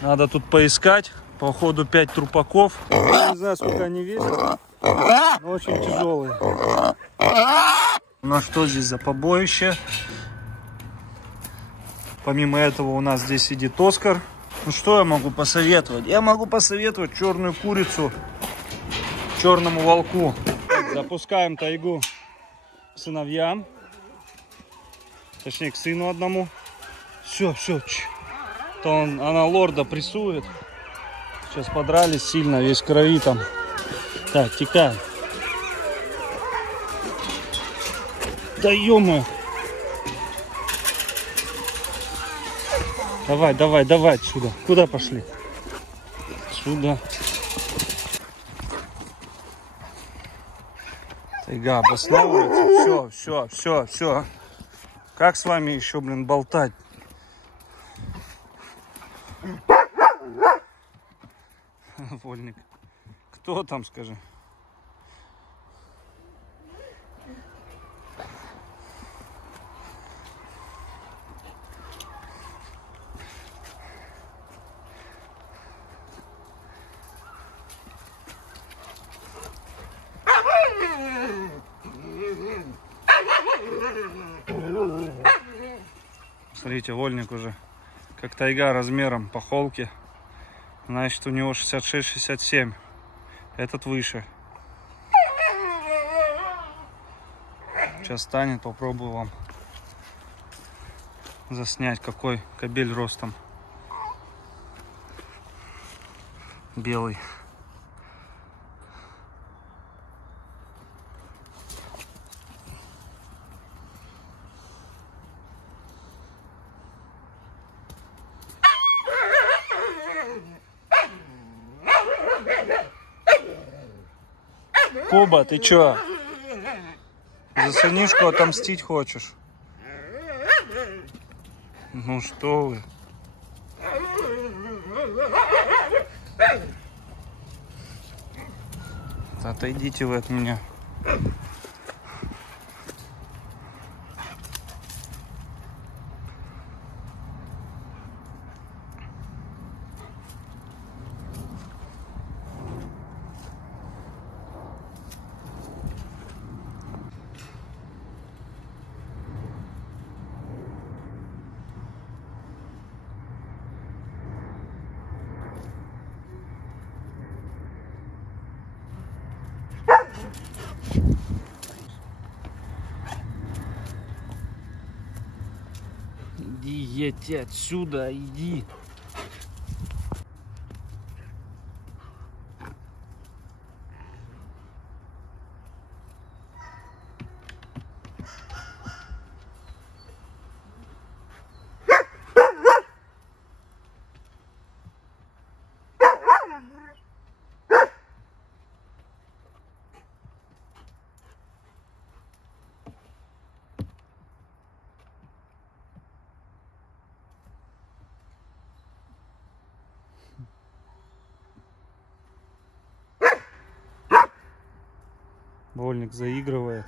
Надо тут поискать. Походу 5 трупаков. Не знаю, сколько они весят, но очень тяжелые. Ну что здесь за побоище? Помимо этого у нас здесь сидит Оскар. Ну что я могу посоветовать? Я могу посоветовать черную курицу черному волку. Запускаем тайгу к сыновьям. Точнее, к сыну одному. Все. То она лорда прессует. Сейчас подрались сильно, весь в крови там. Так, текай. Да ё-моё. Давай отсюда. Куда пошли? Сюда. Тайга обосновывается. Все. Как с вами еще, блин, болтать? Вольник. Кто там, скажи? Смотрите, вольник уже как тайга размером по холке. Значит, у него 66-67. Этот выше. Сейчас станет, попробую вам заснять, какой кобель ростом. Белый. Куба, ты чё? За сынишку отомстить хочешь? Ну что вы? Отойдите вы от меня. Иди, едь отсюда, иди. Вольник заигрывает,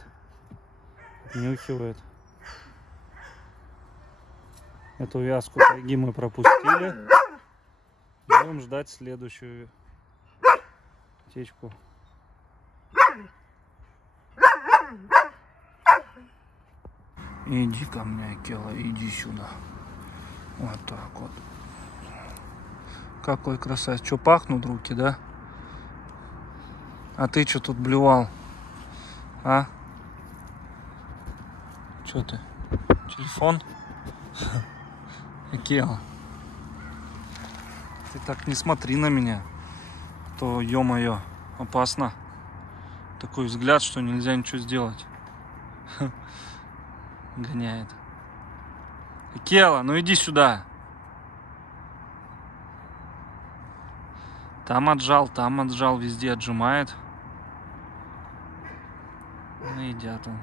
нюхивает. Эту вязку тайги мы пропустили. Будем ждать следующую птичку. Иди ко мне, Акела, иди сюда. Вот так вот. Какой красавец. Что, пахнут руки, да? А ты что тут блювал? А? Что ты? Телефон? Акела. Ты так не смотри на меня. То, ё-моё, опасно. Такой взгляд, что нельзя ничего сделать. Гоняет. Акела, ну иди сюда. Там отжал, везде отжимает. Ну, едят он.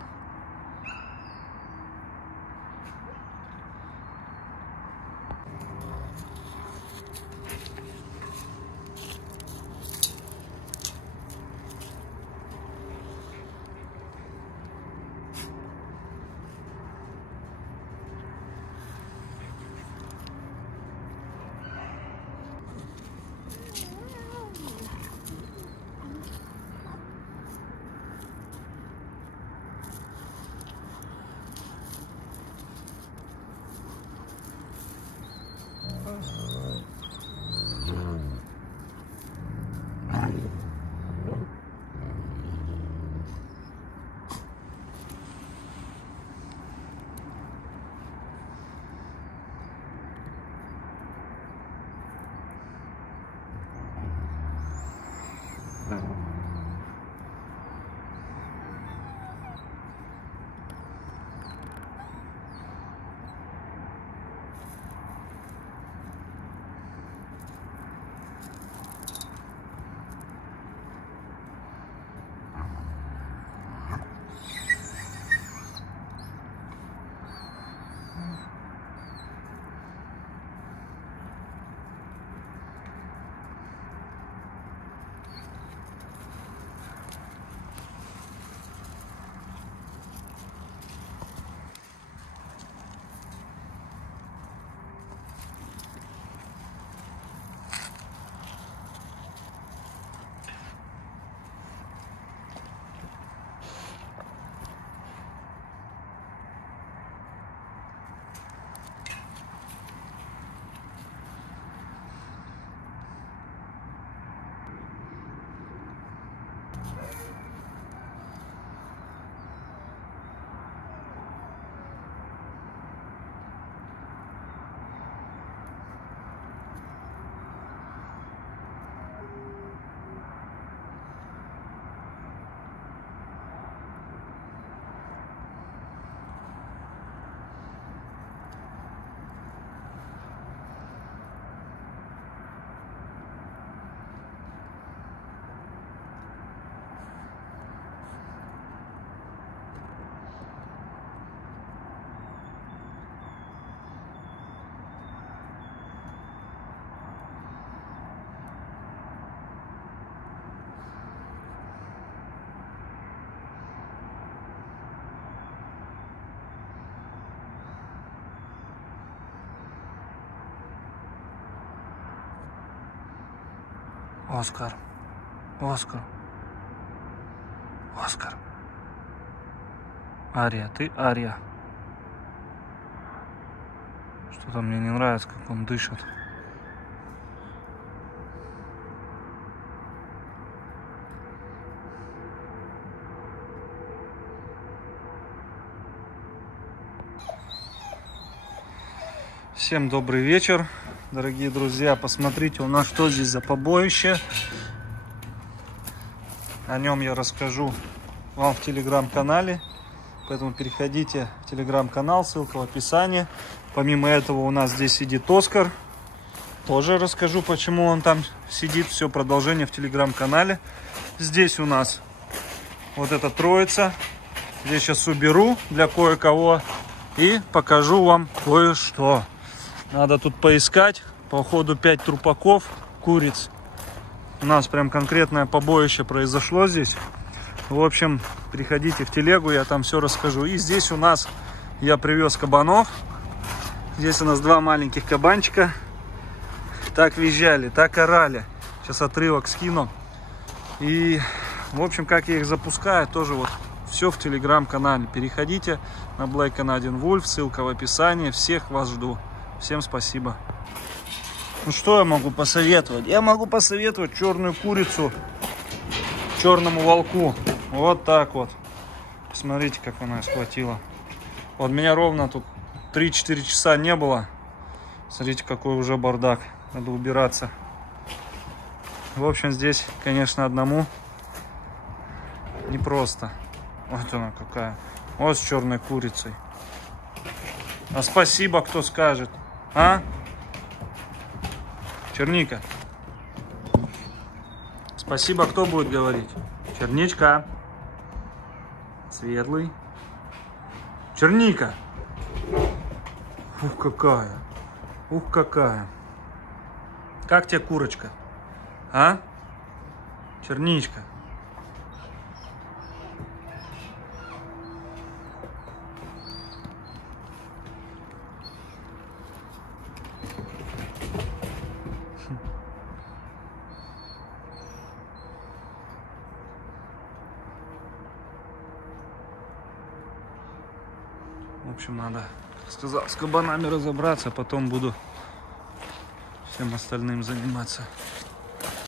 Оскар. Оскар. Оскар. Ария, ты Ария. Что-то мне не нравится, как он дышит. Всем добрый вечер, дорогие друзья. Посмотрите, у нас что здесь за побоище. О нем я расскажу вам в телеграм-канале. Поэтому переходите в телеграм-канал, ссылка в описании. Помимо этого у нас здесь сидит Оскар. Тоже расскажу, почему он там сидит. Все продолжение в телеграм-канале. Здесь у нас вот эта троица. Здесь сейчас уберу для кое-кого и покажу вам кое-что. Надо тут поискать. Походу 5 трупаков, куриц. У нас прям конкретное побоище произошло здесь. В общем, приходите в телегу, я там все расскажу. И здесь у нас я привез кабанов. Здесь у нас 2 маленьких кабанчика. Так визжали, так орали. Сейчас отрывок скину. И, в общем, как я их запускаю, тоже вот все в телеграм-канале. Переходите на Black Canadian Wolf, ссылка в описании. Всех вас жду. Всем спасибо. Ну что я могу посоветовать? Я могу посоветовать черную курицу черному волку. Вот так вот. Смотрите, как она схватила. Вот меня ровно тут 3-4 часа не было. Смотрите, какой уже бардак. Надо убираться. В общем, здесь, конечно, одному непросто. Вот она какая. Вот с черной курицей. А спасибо, кто скажет. А? Черника. Спасибо, кто будет говорить? Черничка. Светлый. Черника. Ух, какая. Ух, какая. Как тебе курочка? А? Черничка. В общем, надо, как сказал, с кабанами разобраться, а потом буду всем остальным заниматься.